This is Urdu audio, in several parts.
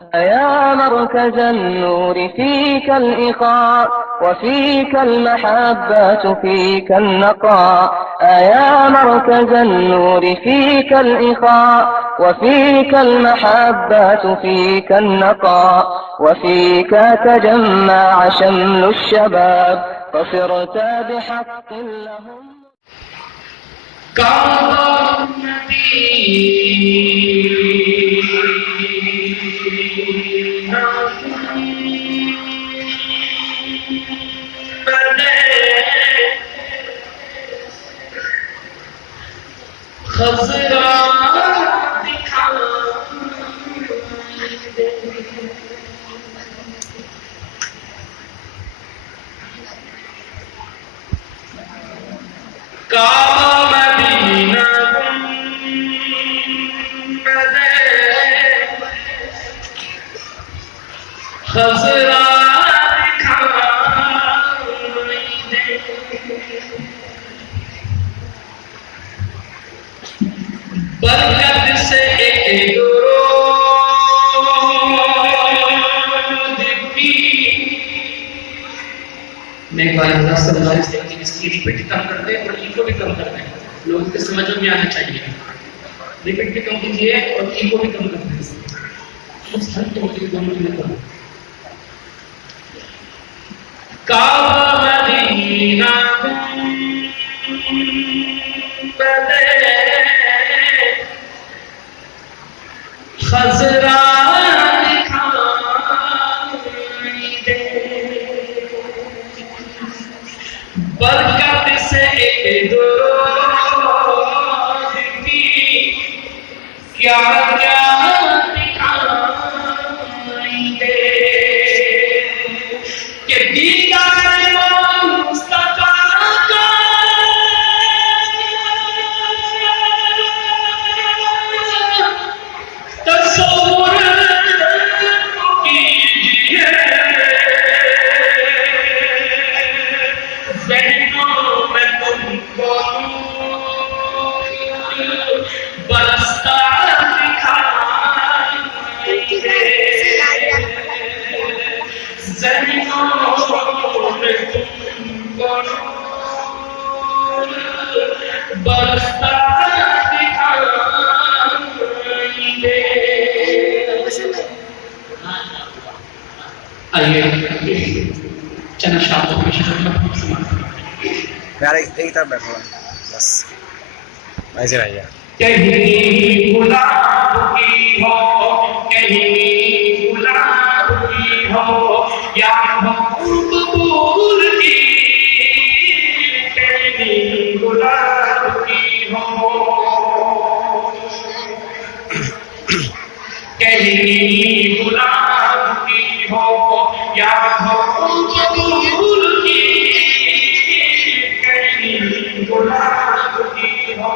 يا مركز النور فيك الإخاء وفيك المحبة فيك النقاء يا مركز النور فيك الإخاء وفيك المحبة فيك النقاء وفيك تجمع شمل الشباب فصرت بحق لهم اس کی ریپیٹ کم کر دیں اور ای کو بھی کم کر دیں. لوگوں کے سمجھ میں آنا چاہیے. ریپیٹ بھی کم کیجیے اور ای کو بھی کم کر دیں. اس ہر توجہ دونوں میں کرو. کعبہ مدینہ گنبدِ خضرا برکت سے درود کی کیا کیا دکھائی دے کہ دیدار مصطفیٰ کا تصور کیجیے. چند شاعروں کی خدمت سماعت یار ایک طرف بیٹھو بس ایسے رہیے. کہیں گلاب کی ہو کہیں گلاب کی ہو یا قبول کی کہیں گلاب کی ہو کہیں گلاب کی ہو یا قبول کی کہیں گلاب کی ہو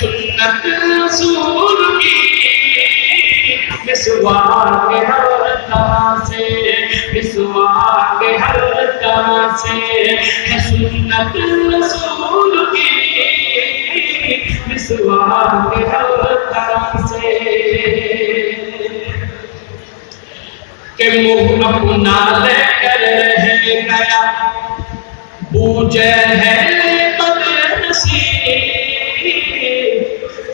سنت رسول کی مسواک ہر طرح سے مسواک ہر طرح سے سنت رسول کی مسواک ہر طرح سے کہ منہ اپنا لے کر رہ گیا بوجھے ہے بدنصیب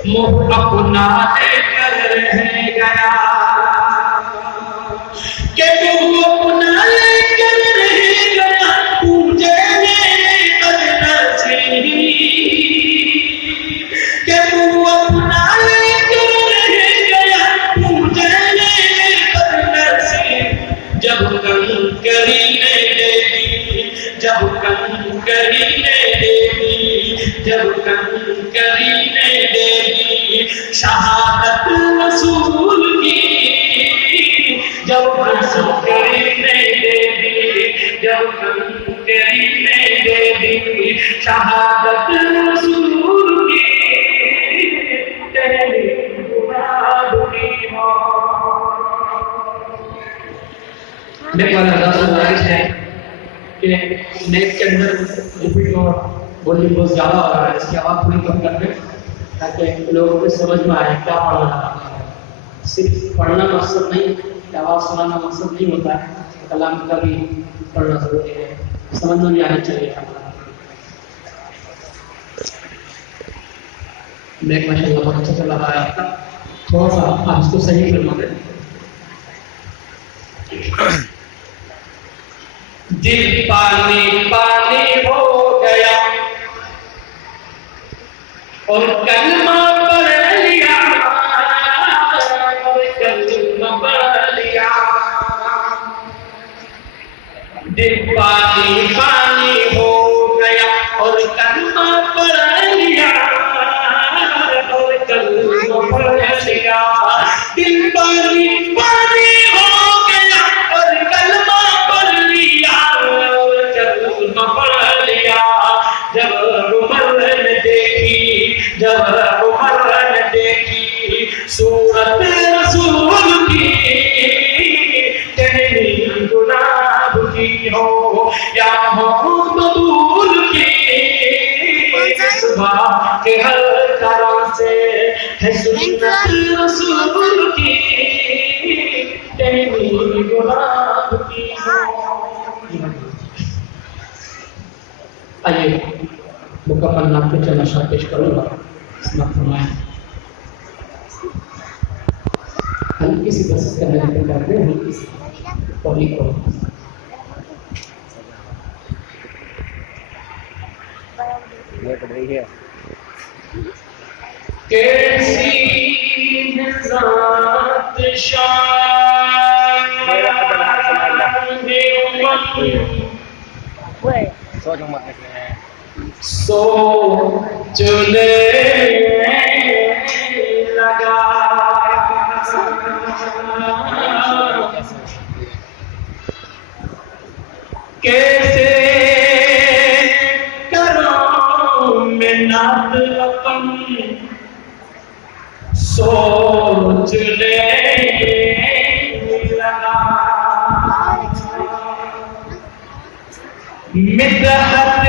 منہ اپنا لے کر رہ گیا کہ منہ اپنا لے کر رہ گیا بوجھے ہے بدنصیب کہ منہ اپنا لے کر رہ گیا بوجھے ہے بدنصیب جب کنکری نے دے دی جب کنکری نے دے دی جب کنکری نے دے دی شہادت تیری نے دے دی شہادت رسول کی تیری مراد کی ہو. میرے والا رسول گزارش ہے کہ نیٹ کے اندر ریپیٹ اور بولی بہت زیادہ ہو رہا ہے، اس کی آواز تھوڑی کم کر دیں تاکہ لوگوں کو سمجھ میں آئے کیا پڑھ رہا ہے. صرف پڑھنا مقصد نہیں، آواز سنانا مقصد نہیں ہوتا ہے، کلام کا بھی پڑھنا ضروری ہے، سمجھ میں آنا چاہیے. میک ماشاء اللہ بہت اچھا چل رہا ہے آپ کا، تھوڑا سا آپ اس کو صحیح کرنا دیں. دل پانی پانی ہو گیا اور کلمہ پڑھ لیا، اور کلمہ پڑھ لیا. دل پانی پانی ہو گیا اور کلمہ پڑھ لیا، اور کلمہ پڑھ لیا. دل پانی پانی ہو گیا اور کلمہ پڑھ لیا، اور کلمہ پڑھ لیا. جب عمر نے دیکھی، جب عمر نے دیکھی صورت رسول کی تیری گناہ کی ہو یا ہو مقبول کی، صبح کے ہر طرح سے ہے سنت رسول کی تیری گناہ کی ہو. آئیے مکمل نام کے چند اشعار پیش کروں گا. سماعت فرمائیں. ہلکی سی بس کرنے کے کرتے ہیں، ہلکی سی پولی کو کیسی ذات شان سوچنے لگا کیسے کروں میں نات رقم سوچنے لگا. مدحت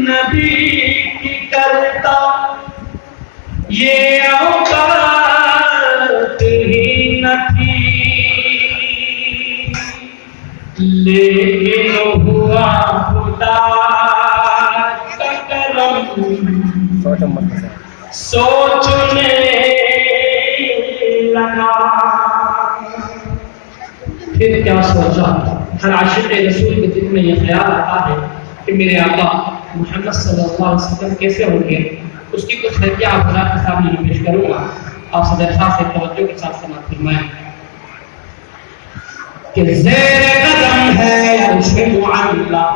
نبی کی کرتا یہ اوقات ہی نہ تھی، لیکن ہوا خدا کا کرم سوچنے لگا. پھر کیا سوچا؟ ہر عاشق رسول کے دل میں یہ خیال آتا ہے کہ میرے آقا محمد صلی اللہ علیہ وسلم کیسے ہوں گے. اس کی کچھ حدیث آپ حضرات کے سامنے پیش کروں گا. آپ سے درخواست ہے توجہ کے ساتھ سماعت فرمائیں کہ زیر قدم ہے عرش معلا،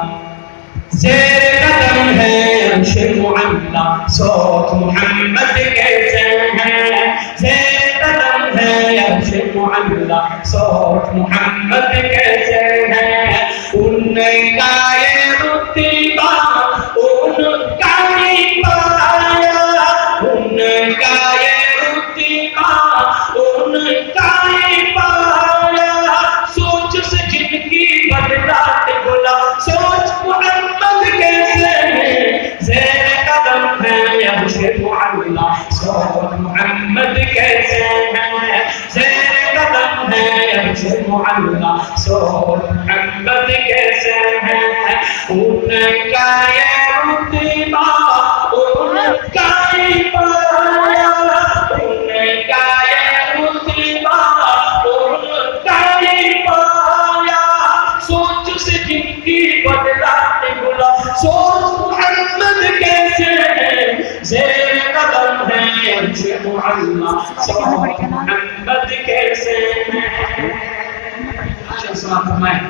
زیر قدم ہے عرش معلا، سوچ محمد کیسے ہیں. زیر قدم ہے عرش معلا، سوچ محمد کیسے ہیں. ان کا یہ رتبہ ان کا ہی پایا، ان کا یہ رتبہ ان کا ہی پایا. سوچ سے جن کی بدلات بلا، سوچ محمد کیسے ہیں. زیر قدم ہے عرش معلا، سوچ محمد کیسے ہیں. زیر قدم ہے عرش معلا، سوچ محمد کیسے ہیں. ان کا یہ رتبہ ان کا ہی پایا، ان کا یہ رتبہ ان کا ہی پایا. سوچ سے جن کی بدلات بلا، سوچ محمد کیسے ہیں. زیر قدم ہے عرش معلا، سوچ محمد کیسے ہیں. سماعت فرمائیں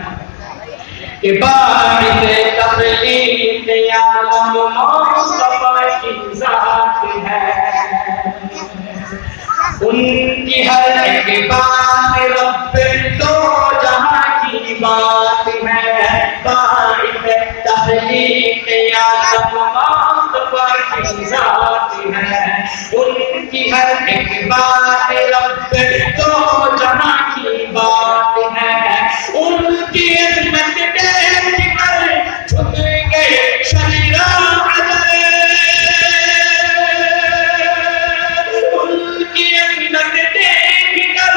کہ باعث تخلیق عالم مصطفیٰ کی ذات ہے. ان کی ہر ایک بات رب دو جہاں کی بات ہے. بڑی ذات ہے، ان کی ہر ایک بات رب تو جہاں کی بات ہے، ان کی عظمت دیکھ کر جھک گئے شجرہ عدل، ان کی عظمت دیکھ کر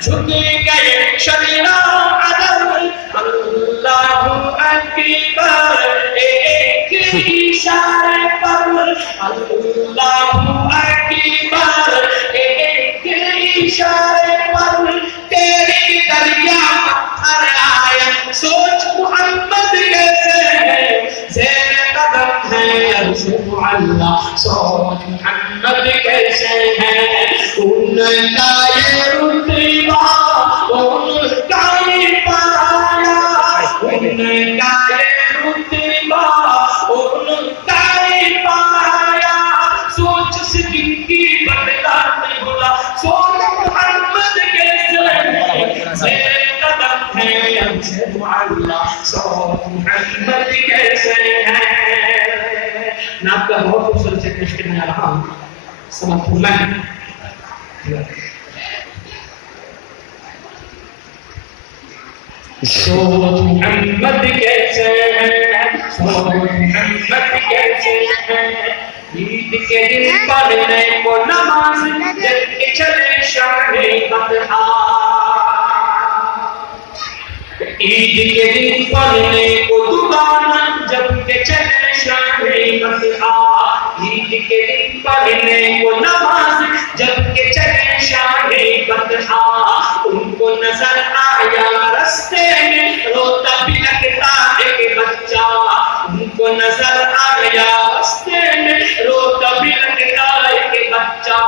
جھک گئے شجرہ عدل، اللہ اکبر ایک اشارے پر، اللہ اکبر ایک اشارے پر، تیری دریا پتھر آیا، سوچ محمد کیسے ہے، زیر قدم ہے عرش معلا، سوچ محمد کیسے ہے، ان کا یہ رتبہ ان کا یہ پایا، ان کا یہ رتبہ ان کا یہ پایا، سوچ سکن کی بدلا نہیں بولا، سوچ محمد کیسے ہے، زیر قدم ہے عرش معلا، سوچ محمد کیسے ہے۔ میں آپ کا بہت خوبصورت سے پیش کرنے آ رہا ہوں، سمجھ فرمائیں۔ سوچ محمد کیسے ہے، سوچ محمد کیسے ہے، عید کے دن پڑھنے کو نماز جب کے چلے شاہ بطحا، عید کے دن پڑھنے کو دکان جب کے چلے شاہ بطحا، عید کے دن پڑھنے کو نماز جب کے چلے شاہ بطحا، ان کو نظر آیا رستے میں روتا بھی لگتا ایک بچہ، ان کو نظر آیا رستے میں روتا بھی لگتا ایک بچہ،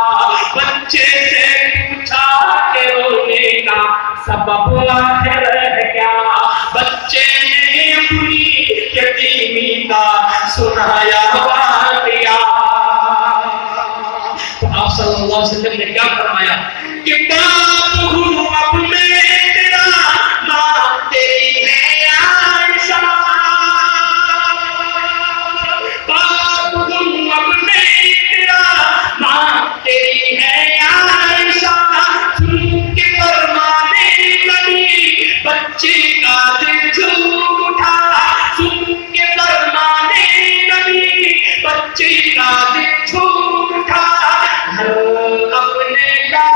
بچے سے پوچھا کہ رونے کا سبب آخر ہے کیا، بچے نے اپنی یتیمی کا سنایا واقعہ، تو آپ صلی اللہ علیہ وسلم نے کیا فرمایا کہ باپ ہوں اب میں تیرا، ماں تیری ہے عائشہ، باپ ہوں اب میں تیرا، ماں تیری ہے عائشہ، سن کے فرمانے نبی بچے کا دل جھوم اٹھا، سن کے فرمانے نبی بچے کا دل جھوم اٹھا، اپنے لا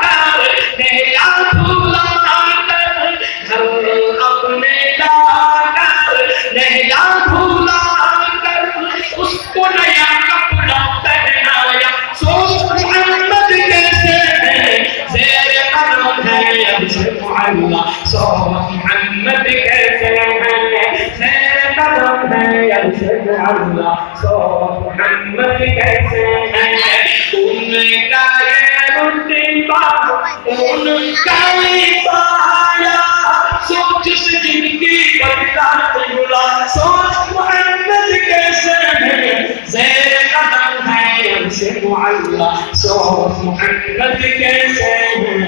کر نہلا دھلا کر، گھر اپنے لا کر نہلا دھلا کر، اس کو نیا کپڑا پہنایا، سوچ محمد کیسے ہے، زیر قدم ہے عرش معلا، سوچ محمد کیسے ہے، زیر قدم ہے عرش معلا، سوچ محمد کیسے ہے، ان کا یہ رتبہ ان کا یہ پایا، سوچ سے جن کی بدلا نہیں بولا، سوچ محمد کیسے ہے، زیر قدم ہے عرش معلا، سوچ محمد کیسے ہے۔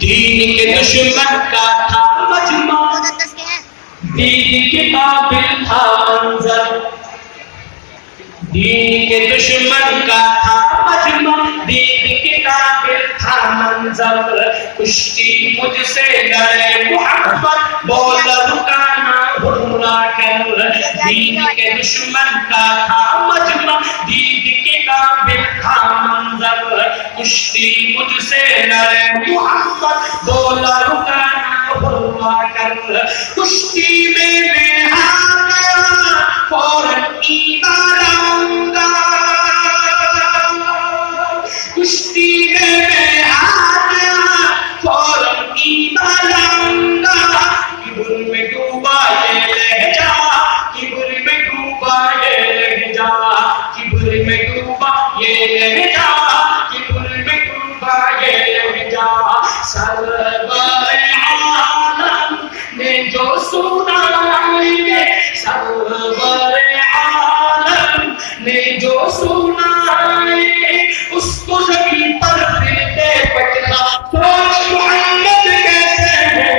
دین کے دشمن کا تھا مجمع، دین کے قابل تھا منظر، دین کے دشمن کا تھا مجمع، دین کے قابل تھا منظر، کشتی مجھ سے لڑے محمد بول رکانا بھلا کر، دین کے دشمن کا تھا مجمع، دین کے قابل تھا منظر، کشتی مجھ سے لڑے محمد بول رکانا بھلا کر، کشتی میں ہار گیا فوراً ایمان آؤں گا، کشتی میں ہار گیا فوراً ایمان آؤں گا، کبر میں ڈوبا یہ لہجہ، کبر میں ڈوبا یہ لہجہ، کبر میں ڈوبا یہ لہجہ، کبر میں ڈوبا یہ لہجہ، سرور عالم نے جو سنا ہے، سرور عالم نے جو سنا ہے، اس کو زمین پر پھر دے پٹنا، سوچ محمد کیسے ہے،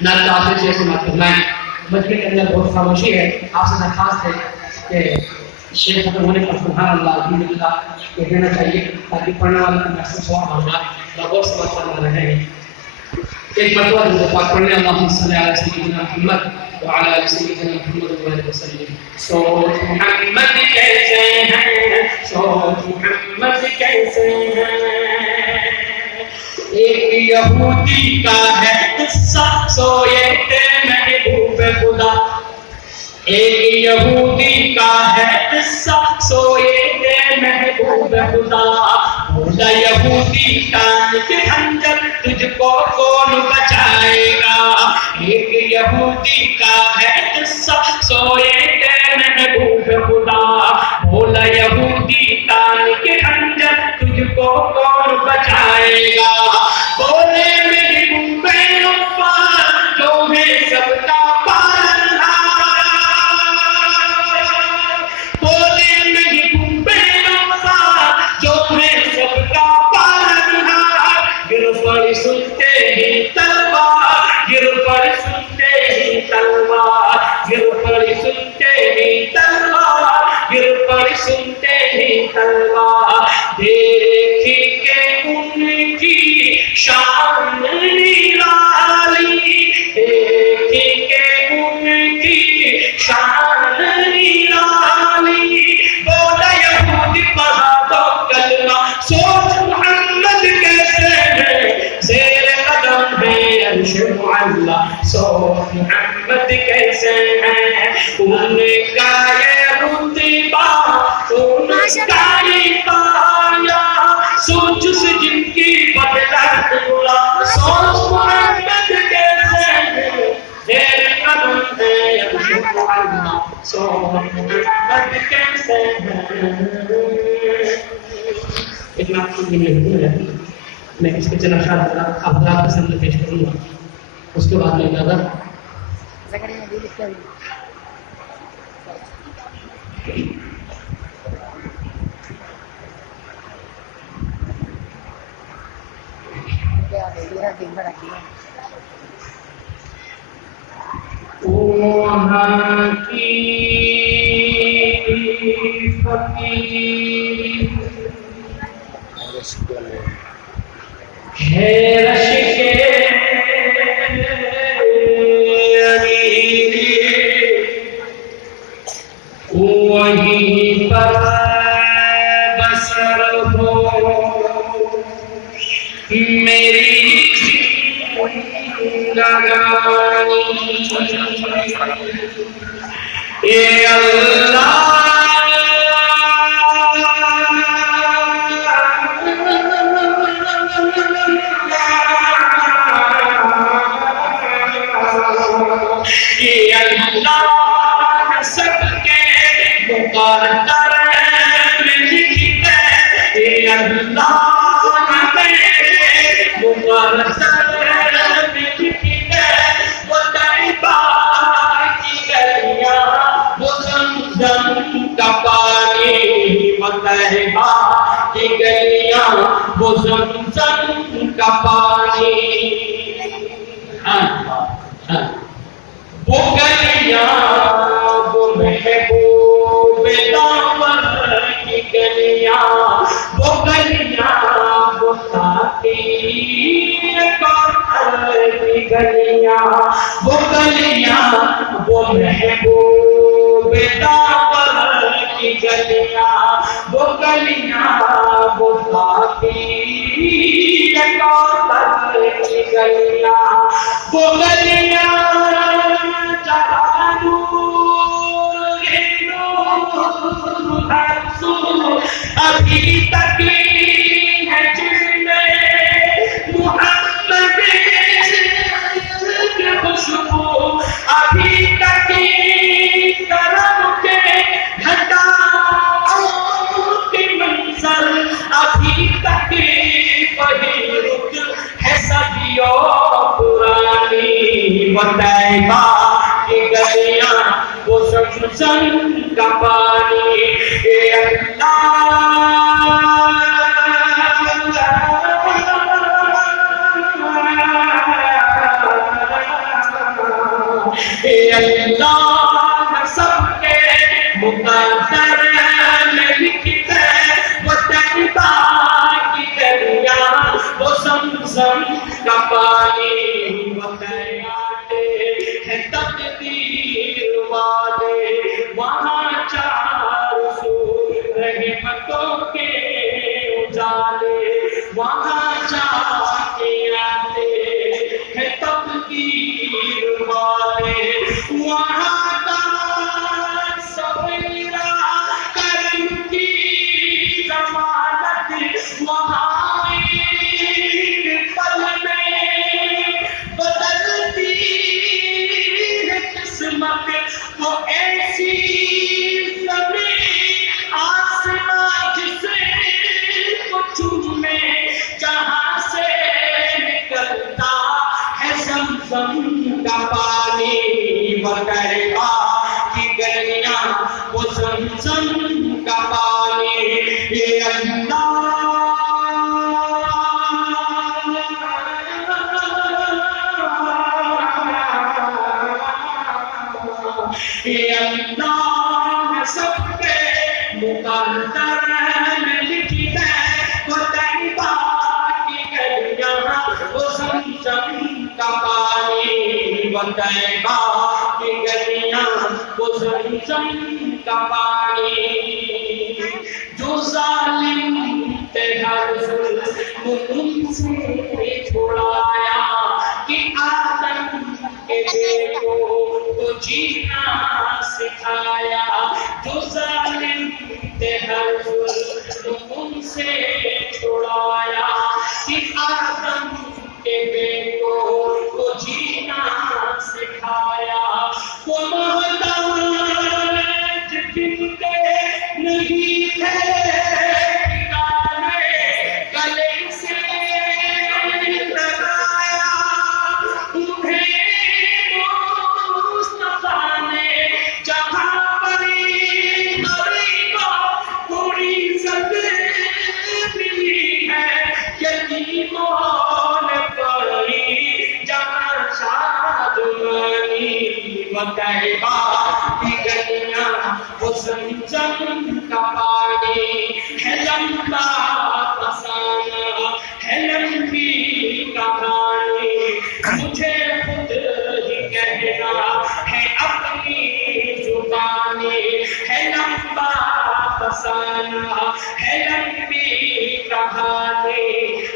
نہ تو آپ سے سماعت فرمائیں. مجمع کے اندر بہت خاموشی ہے. آپ سے درخواست ہے کہ شیخ ختم ہونے پر سبحان اللہ الحمدللہ یہ کہنا چاہیے تاکہ پڑھنے والوں کو محسوس ثواب ہوگا. اور سماعت فرما رہے ہیں. ایک مرتبہ درود پاک پڑھنے اللہم صلی علی سیدنا محمد وعلی آل سیدنا محمد وعلیہ وسلم. سوچ محمد کیسے ہیں, سوچ محمد کیسے ہیں. ایک یہودی کا ہے قصہ سوئے تھے محبوب خدا. ایک یہودی کا ہے قصہ سوئے تھے محبوب خدا. بولا یہودی کان کے خنجر تجھ کو کون بچائے گا. ایک یہودی کا ہے قصہ سوئے تھے محبوب خدا. بولا یہودی کان کے خنجر تجھ کو کون بچائے گا. بولے محبوب ربا جو ہے سب کا پالنہار. بولے محبوب ربا جو ہے سب کا پالنہار. گر پڑ سنتے ہی تلوار, گر پڑ سنتے ہی تلوار, گر پڑ سنتے ہی تلوار, گر پڑ سنتے ہی تلوار. دیکھی کہ ان کی شان نرالی, دیکھی کہ ان کی شان نرالی. بولا یہودی پڑھا تو کلمہ سوچ محمد کیسے ہے. زیر قدم ہے عرش معلا سوچ محمد کیسے ہے. ان کا یہ رتبہ ان کا یہ پایا سوچ سے جن کی بدلت بولا سوچ محمد کیسے ہے. زیر قدم ہے عرش معلا سوچ محمد کیسے ہے. اتنا میں اس کے چند اشعار افراد کے سامنے پیش کروں گا. اس کے بعد میں اجازت وہاں کی فقیر ہے رش کے امیری, وہیں پر بسر ہو میری زندگانی. اے اللہ یہ اللہ سب کے مقدر میں لکھتے. یہ اللہ میرے مقدر میں لکھتے. وہ طیبہ کی گلیاں وہ زمزم کا پانی. وہ طیبہ کی گلیاں وہ زمزم کا پانی. وہ گلیاں وہ محبوب دامن کی گلیاں, وہ گلیاں وہ ساتھی کوثر کی گلیاں, وہ گلیاں وہ محبوب دامن کی گلیاں, وہ گلیاں وہ ساتھی کوثر کی گلیاں. وہ گلیاں ابھی تک ہے جن میں محمد کی خوشبو. ابھی تک کرم کے گھٹاؤں کی منظر. ابھی تک وہی رت ہے صدیوں پرانی. وہ طیبہ کی گلیاں وہ زمزم کا پانی. اے اللہ اللہ سب کے مقدر میں لکھتے وہ طیبہ کی دریا وہ زمزم کا پانی وہ دریاتے ہیں تقدیر والے وہاں چار سو رحمتوں کے اجالے وہاں جا کے آتے ہیں تقدیر والے وہاں کا سویرا کرم کی ضمانت وہاں ایک پل میں بدلتی ہے قسمت وہ ایسی زمین آسمان جسے کو چومے جہاں سے نکلتا ہے زمزم کا پانی وہ دریا کی گلیاں وہ زمزم کا پانی یہ اللہ یہ اللہ سب کے مقدر میں لکھی ہے وہ طیبہ کی گلیاں وہ زمزم کا پانی وہ طیبہ کی گلیاں وہ زمزم کا پانی جو ظالم تھے ہر ظلم ان سے چھڑایا کہ آدم کے بیٹوں کو جینا سکھایا جو ظالم تھے ہر ظلم ان سے چھڑایا کہ آدم کے بیٹوں کو جینا سکھایا وہ محتاج جن کے نہیں تھے ٹھکانے گلے سے لگایا انہیں مصطفیٰ نے جہاں پری غریبوں کو عزت ملی ہے یتیموں نے پڑھی جہاں شادمانی وہ طیبہ کی گلیاں وہ زمزم کا پانی ہے لمبا فسانہ ہے لمبی کہانی مجھے خود ہی کہنا ہے اپنی زبانی ہے لمبا فسانہ ہے لمبی کہانی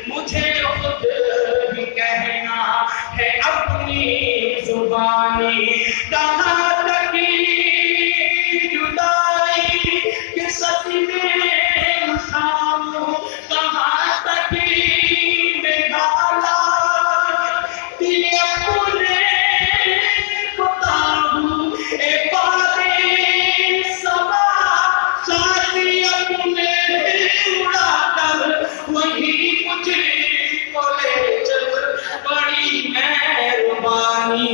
مجھے خود ہی کہنا ہے اپنی زبانی کہاں تک جدائی کے صدمے اٹھاؤں کہاں تک نگالا دل اپنے بتاؤں اے بادِ صبا شادی اپنے اڑا کر وہی مجھے کو لے چل بڑی مہربانی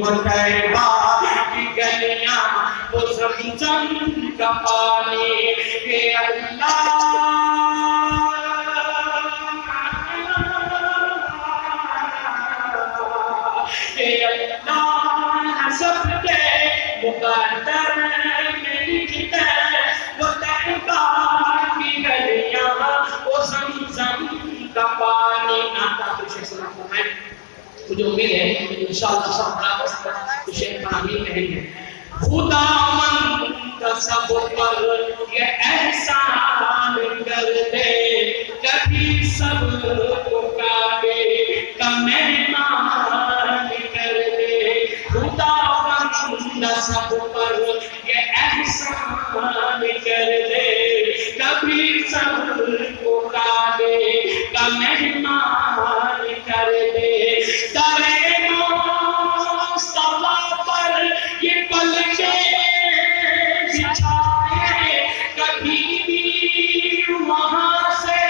وہ طیبہ کی گلیاں وہ زمزم کا پانی اے اللہ اے اللہ سب کے مقدر میں لکھتا ہے وہ طیبہ کی گلیاں وہ زمزم کا پانی ناتا کچھ سنا فرمائے مجھے امید ہے انشاءاللہ سب بڑا تو شیخ آمین کہیں گے خدا من کا سب پر یہ احسان کر دے کبھی سب کو کعبے کا مہمان کر دے خدا من کا سب پر یہ احسان کر دے کبھی سب کو کعبے کا مہمان کر دے درے مصطفیٰ پر یہ پلکیں بچھائے کبھی بھی وہاں سے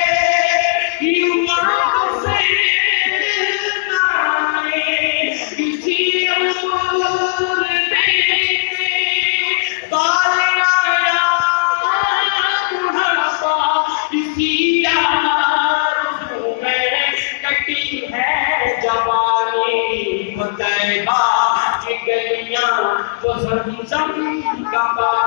نہ آئے کسی عمر دیکھتے بال آیا بڑھاپا اسی آرزو میں کٹی ہے جوانی وہ طیبہ کی گلیاں زمزم کا پانی